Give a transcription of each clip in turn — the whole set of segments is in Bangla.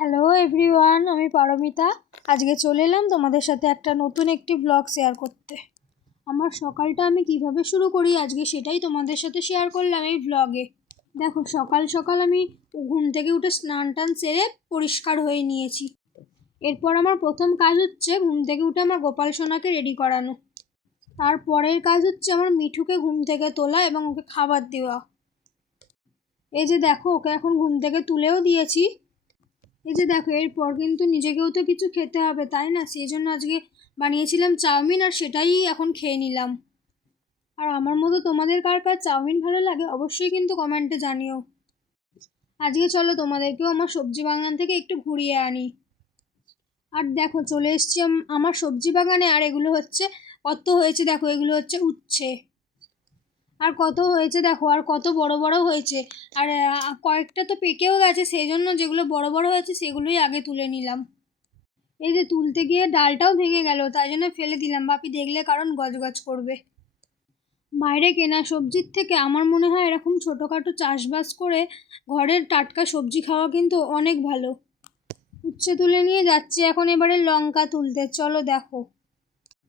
হ্যালো এভরিওয়ান, আমি পারমিতা। আজকে চলে এলাম তোমাদের সাথে একটা নতুন একটি ব্লগ শেয়ার করতে। আমার সকালটা আমি কিভাবে শুরু করি আজকে সেটাই তোমাদের সাথে শেয়ার করলাম এই ব্লগে। দেখো, সকাল সকাল আমি ঘুম থেকে উঠে স্নান টান সেরে পরিষ্কার হয়ে নিয়েছি। এরপর আমার প্রথম কাজ হচ্ছে ঘুম থেকে উঠে আমার গোপাল সোনাকে রেডি করানো। তারপরের কাজ হচ্ছে আমার মিঠুকে ঘুম থেকে তোলা এবং ওকে খাবার দেওয়া। এই যে দেখো, ওকে এখন ঘুম থেকে তুলেও দিয়েছি। এই যে দেখো, এরপর কিন্তু নিজেকেও তো কিছু খেতে হবে, তাই না? সেই জন্য আজকে বানিয়েছিলাম চাউমিন, আর সেটাই এখন খেয়ে নিলাম। আর আমার মতো তোমাদের কার কার চাউমিন ভালো লাগে অবশ্যই কিন্তু কমেন্টে জানিও। আজকে চলো তোমাদেরকেও আমার সবজি বাগান থেকে একটু ঘুরিয়ে আনি। আর দেখো, চলে এসছি আমার সবজি বাগানে। আর এগুলো হচ্ছে কত হয়েছে দেখো, এগুলো হচ্ছে উচ্ছে। আর কত হয়েছে দেখো, আর কত বড় বড় হয়েছে। আর কয়েকটা তো পেকেও গেছে, সেই জন্য যেগুলো বড় বড় হয়েছে সেগুলোই আগে তুলে নিলাম। এই যে তুলতে গিয়ে ডালটাও ভেঙে গেল, তাই জন্য ফেলে দিলাম। বাপি দেখলে কারণ গজগজ করবে। বাইরে কেনা সবজির থেকে আমার মনে হয় এরকম ছোটোখাটো চাষবাস করে ঘরের টাটকা সবজি খাওয়া কিন্তু অনেক ভালো। উচ্ছে তুলে নিয়ে যাচ্ছি এখন এবারে লঙ্কা তুলতে। চলো দেখো,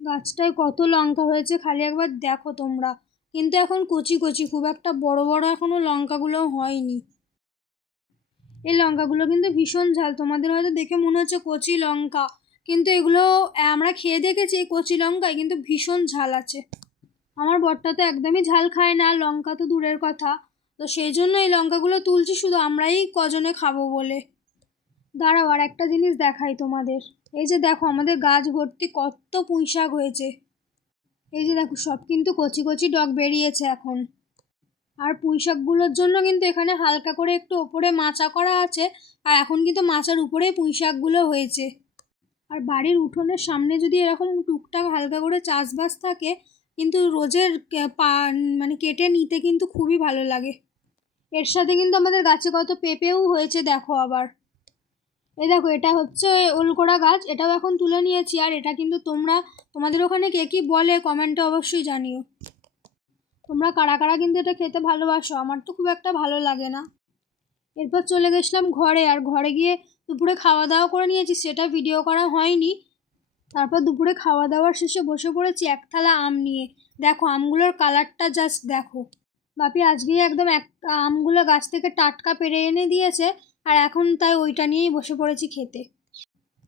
গাছটায় কত লঙ্কা হয়েছে খালি একবার দেখো তোমরা। কিন্তু এখন কচি কচি, খুব একটা বড় বড় এখনো লঙ্কাগুলোও হয়নি। এই লঙ্কাগুলো কিন্তু ভীষণ ঝাল। তোমাদের হয়তো দেখে মনে হচ্ছে কচি লঙ্কা, কিন্তু এগুলো আমরা খেয়ে দেখেছি এই কচি লঙ্কায় কিন্তু ভীষণ ঝাল আছে। আমার বরটা তো একদমই ঝাল খায় না, লঙ্কা তো দূরের কথা। তো সেই জন্য এই লঙ্কাগুলো তুলছি শুধু আমরাই কজনে খাবো বলে। দাঁড়াও, আর একটা জিনিস দেখাই তোমাদের। এই যে দেখো, আমাদের গাছ ভর্তি কত পুঁই শাক হয়েছে। এই যে দেখো, সব কিন্তু কচি কচি ডগ বেরিয়েছে এখন। আর পুঁই শাকগুলোর জন্য কিন্তু এখানে হালকা করে একটু ওপরে মাচা করা আছে, আর এখন কিন্তু মাচার উপরেই পুঁই শাকগুলো হয়েছে। আর বাড়ির উঠোনের সামনে যদি এরকম টুকটাক হালকা করে চাষবাস থাকে, কিন্তু রোজের মানে কেটে নিতে কিন্তু খুবই ভালো লাগে। এর সাথে কিন্তু আমাদের গাছে কত পেঁপেও হয়েছে দেখো আবার। এই দেখো, এটা হচ্ছে ওলকোড়া গাছ, এটাও এখন তুলে নিয়েছি। আর এটা কিন্তু তোমাদের ওখানে কে কী বলে কমেন্টে অবশ্যই জানিও। তোমরা কারা কারা কিন্তু এটা খেতে ভালোবাসো, আমার তো খুব একটা ভালো লাগে না। এরপর চলে গেছিলাম ঘরে, আর ঘরে গিয়ে দুপুরে খাওয়া দাওয়া করে নিয়েছি, সেটা ভিডিও করা হয়নি। তারপর দুপুরে খাওয়া দাওয়ার শেষে বসে পড়েছি এক থালা আম নিয়ে। দেখো আমগুলোর কালারটা জাস্ট দেখো। বাপি আজকেই একদম আমগুলো গাছ থেকে টাটকা পেড়ে এনে দিয়েছে, আর এখন তাই ওইটা নিয়েই বসে পড়েছি খেতে।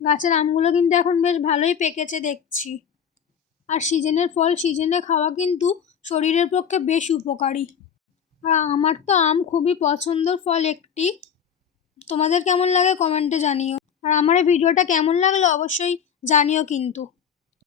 গাছের আমগুলো কিন্তু এখন বেশ ভালোই পেকেছে দেখছি। আর সিজনের ফল সিজনে খাওয়া কিন্তু শরীরের পক্ষে বেশ উপকারী। আর আমার তো আম খুবই পছন্দের ফল একটি। তোমাদের কেমন লাগে কমেন্টে জানিও। আর আমার এই ভিডিওটা কেমন লাগলো অবশ্যই জানিও কিন্তু।